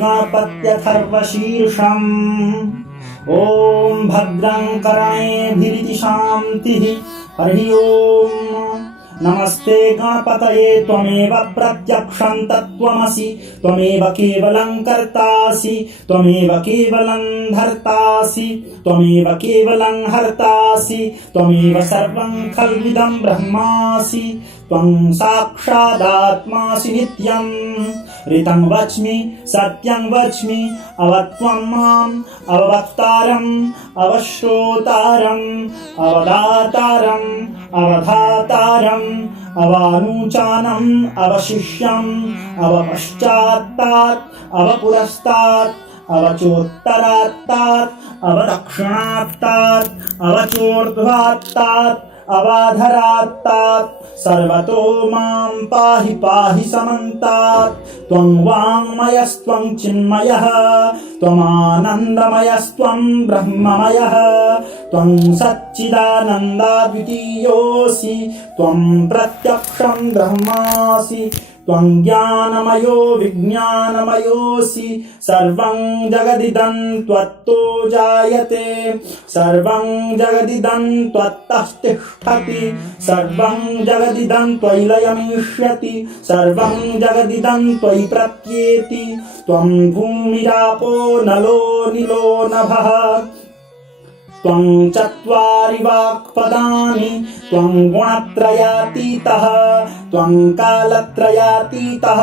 गणपत्यथर्वशीर्षम्। ॐ भद्रं कर्णेभिरिति शान्तिः। हरि ओम्। नमस्ते गणपतये त्वमेव प्रत्यक्षं तत्त्वमसि। त्वमेव केवलं कर्तासि, त्वमेव केवलं धर्तासि, त्वमेव केवलं हर्तासि, त्वमेव सर्वं खल्विदं ब्रह्मासि। त्वं साक्षादात्मासि नित्यं। ऋतं वच्मि सत्यं वच्मि, अवत्वं माम् अववक्तारम् अवश्रोतारम् अवदातारम् अवधातारम् अवानुचानम् अवशिष्यम् अवपश्चात्तात् अवपुरस्तात् अवचोत्तरात्तात् अवदक्षिणात्तात् अवचोर्ध्वात्तात् अवाधरात्तात् सर्वतो मां पाहि पाहि समन्तात्। त्वं वाङ्मयस्त्वं चिन्मयः, त्वमानन्दमयस्त्वं ब्रह्ममयः, त्वं सच्चिदानन्दाद्वितीयोऽसि, त्वं प्रत्यक्षं ब्रह्मासि, त्वं ज्ञानमयो विज्ञानमयोऽसि। सर्वं जगदिदं त्वत्तो जायते, सर्वं जगदिदं त्वत्तः तिष्ठति, सर्वं जगदिदं त्वयि लयमिष्यति, सर्वं जगदिदं त्वयि प्रत्येति। त्वं भूमिरापो नलो निलो नभः, त्वं चत्वारि वाक्पदानि, त्वं गुणत्रयातीतः, त्वं कालत्रयातीतः,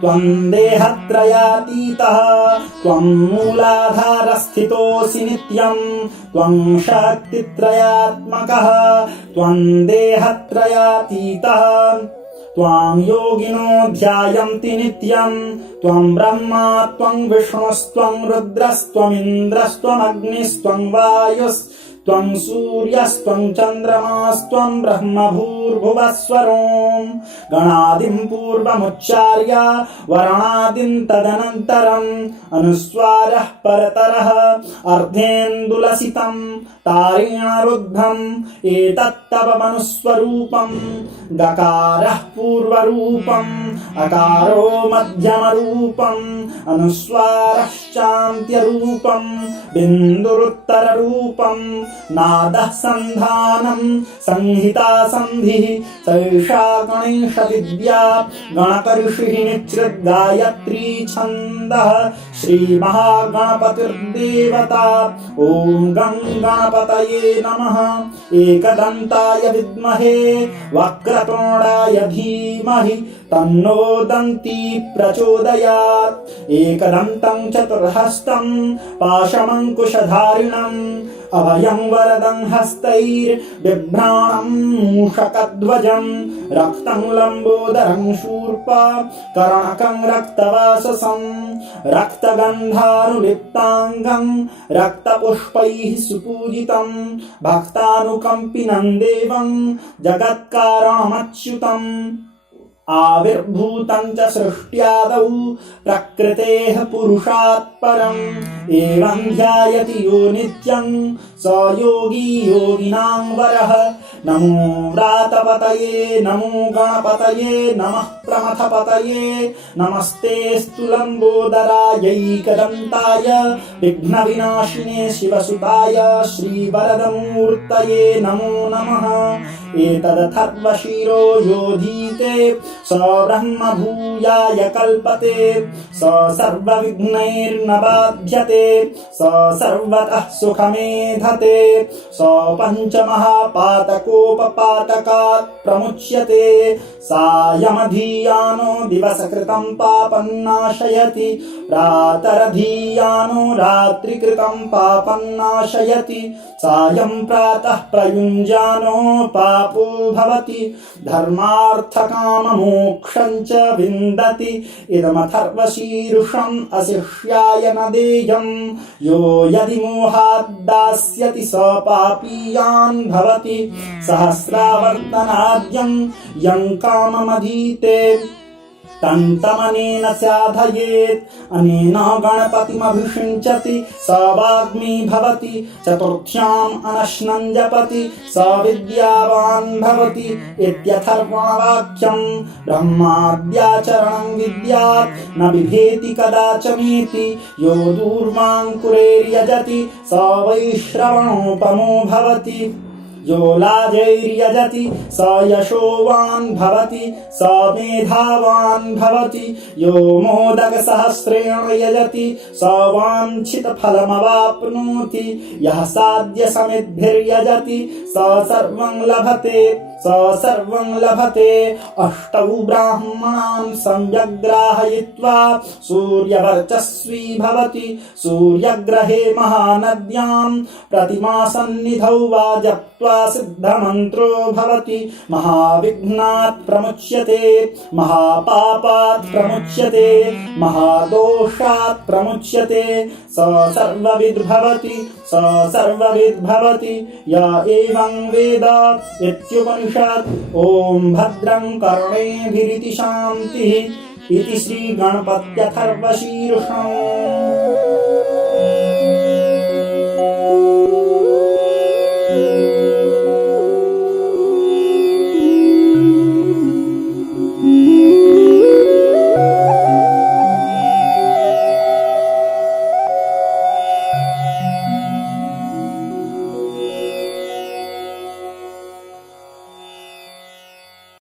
त्वं देहत्रयातीतः, त्वं मूलाधारस्थितोऽसि नित्यं, त्वं शक्तित्रयात्मकः, त्वं देहत्रयातीतः। त्वां योगिनो ध्यायन्ति नित्यं, त्वं ब्रह्मा त्वं विष्णुस्त्वं रुद्रस्त्वमिन्द्रस्त्वमग्निस्त्वं वायुस्त्वं सूर्यस्त्वं चन्द्रमास्त्वं ब्रह्म भूर्भुवस्वरों। गणादिं पूर्वमुच्चार्य वर्णादिं तदनन्तरम् अनुस्वारः परतरः अर्धेन्दुलसितं तारेण रुद्धम्। एतत्तव मनुस्वरूपं गकारः पूर्वरूपम्, अकारो मध्यमरूपम्, अनुस्वारश्चान्त्यरूपम्, बिन्दुरुत्तररूपम्। नादः सन्धानं संहिता सन्धिः, सैषा गणेशविद्या गणकऋषिः निच्छृद्गायत्री छन्दः। श्रीमहागणपतिर्देवता। ॐ गं गणपतये नमः। एकदन्ताय विद्महे वक्रतुण्डाय धीमहि तन्नो दन्ती प्रचोदयात्। एकदन्तं चतुर्हस्तं पाशमङ्कुशधारिणम् अभयं वरदं हस्तैर्बिभ्राणं मूषकध्वजं। रक्तं लम्बोदरं शूर्पा कर्णकं रक्तवाससं, रक्तगन्धानुलिप्ताङ्गं रक्तपुष्पैः सुपूजितं। भक्तानुकम्पिनं देवं जगत्कारणमच्युतम्। आविर्भूतं च सृष्ट्यादौ प्रकृतेः पुरुषात् परम्। एवं ध्यायति यो नित्यं स योगी योगिनां वरः। नमो व्रातपतये नमो गणपतये नमः प्रमथपतये। नमस्तेऽस्तु लम्बोदरायैकदन्ताय विघ्नविनाशिने शिवसुताय श्रीवरदमूर्तये नमो नमः। एतदथर्वशीरो योधीते स ब्रह्म भूयाय कल्पते, स सर्वविघ्नैर्न बाध्यते, स सर्वतः सुखमेधते, स पञ्चमहापातकोपपातकात् प्रमुच्यते। सायमधीयानो दिवसकृतं पापं नाशयति, प्रातरधीयानो रात्रिकृतं पापं नाशयति। सायं प्रातः प्रयुञ्जानो पापो भवति, धर्मार्थकाममोक्षं च विन्दति। इदमथर्वशीर्षम् अशिष्याय न देयं, यो यदि मोहात् दास्यति स पापीयान् भवति। सहस्रावर्तनाद्यं यं काममधीते तन्तमनेन साधयेत् अनेन गणपतिमभिषिञ्चति स वाग्मी भवति चतुर्थ्याम् अनश्नं जपति स विद्यावान् भवति इत्यथर्वणवाक्यम् ब्रह्माद्याचरणं विद्यात् न बिभेति कदाचनेति यो दूर्वाङ्कुरैर्यजति स वैश्रवणोपमो भवति यो लाजैर्यजति स यशोवान् भवति स मेधावान् भवति यो मोदकसहस्रेण यजति स वाञ्छितफलमवाप्नोति यः साध्यसमिद्भिर्यजति स सर्वं लभते अष्टौ ब्राह्मणान् संव्यग्राहयित्वा सूर्यवर्चस्वी भवति सूर्यग्रहे महानद्यां प्रतिमासन्निधौ वा जप्त्वा सिद्धमन्त्रो भवति महाविघ्नात् प्रमुच्यते महापापात् प्रमुच्यते महादोषात् प्रमुच्यते स सर्वविद् भवति य एवं वेद इत्युपनिषत् ॐ भद्रं कर्णेभिरिति शान्तिः इति श्रीगणपत्यथर्वशीर्षम्।